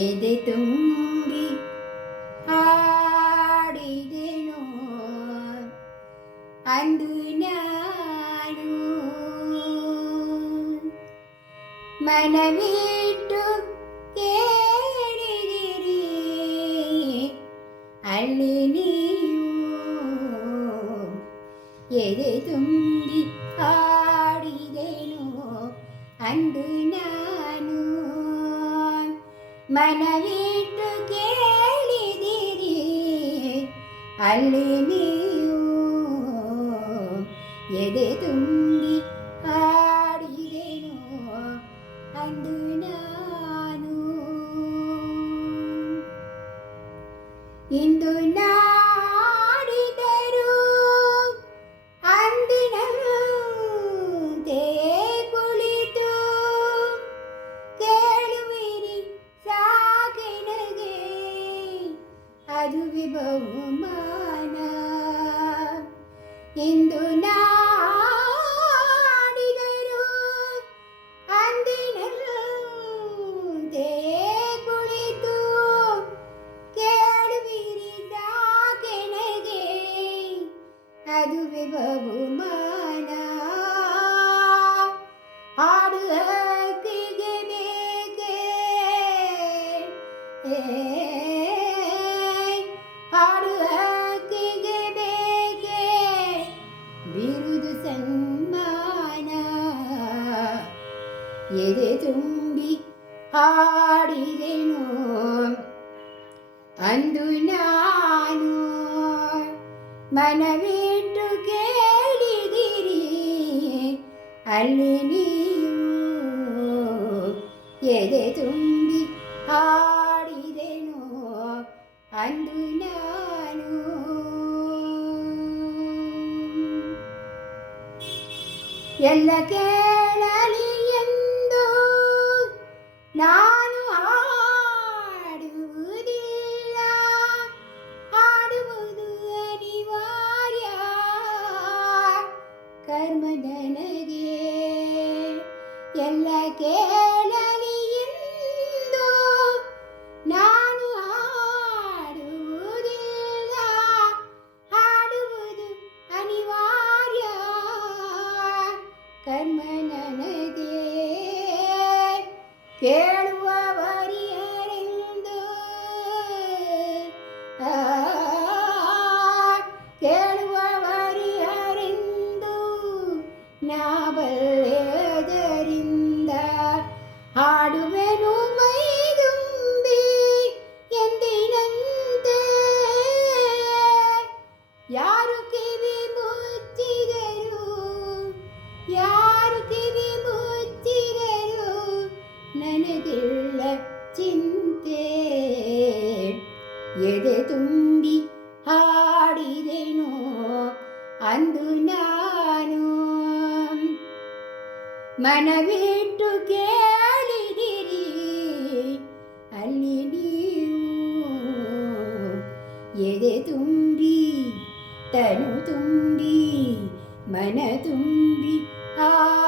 ఏదే తుంగి ఆడిదేనో అందు నాను మనవిట్టు కేడిదిరి అల్లి నీయు ఏదే తుంగి ఆడిదేనో అందు నాను மனவீட்டு கேளிதிரி அள்ளி நீயோ எது தும்பி ஆடிதேனோ அந்து நானோ இந்து நான் ಬಹುಮಾನ ಇಂದು ನಾಡಿಗರು ಅಂದಿನಲ್ಲೂ ಕುಳಿತು ಕೇಳುವಿರಿದ ಕೆಣಗೆ ಅದುವೇ ಬಹುಮಾನ ಹಾಡುವ எது தும்பி ஆடிதேனோ அந்து நானோ மனவீட்டு கேளிதிரியே அல்லி நீயோ எது தும்பி ஆடிதேனோ அந்து நானோ எல்ல கேளி நானும் ஆடுவதில்ல ஆடுவது அறிவாரியா கர்மதனகே எல்ல கேளியோ நானும் ஆடுவதில்ல ஆடுவது அனிவாரியா கர்மன் ಕೇಳುವವರಿಯರೆಂದು ಕೇಳುವವರಿಯರೆಂದು ನಾ ಬಲ್ಲೆದರಿಂದ ಹಾಡುವೆನು ಎದೆ ತುಂಬಿ ಹಾಡಿದೆನು, ಅಂದು ನಾನು ಕೇಳಿದಿರಿ ಅಲ್ಲಿ ನೀವು ಎದೆ ತುಂಬಿ ತನು ತುಂಬಿ ಮನ ತುಂಬಿ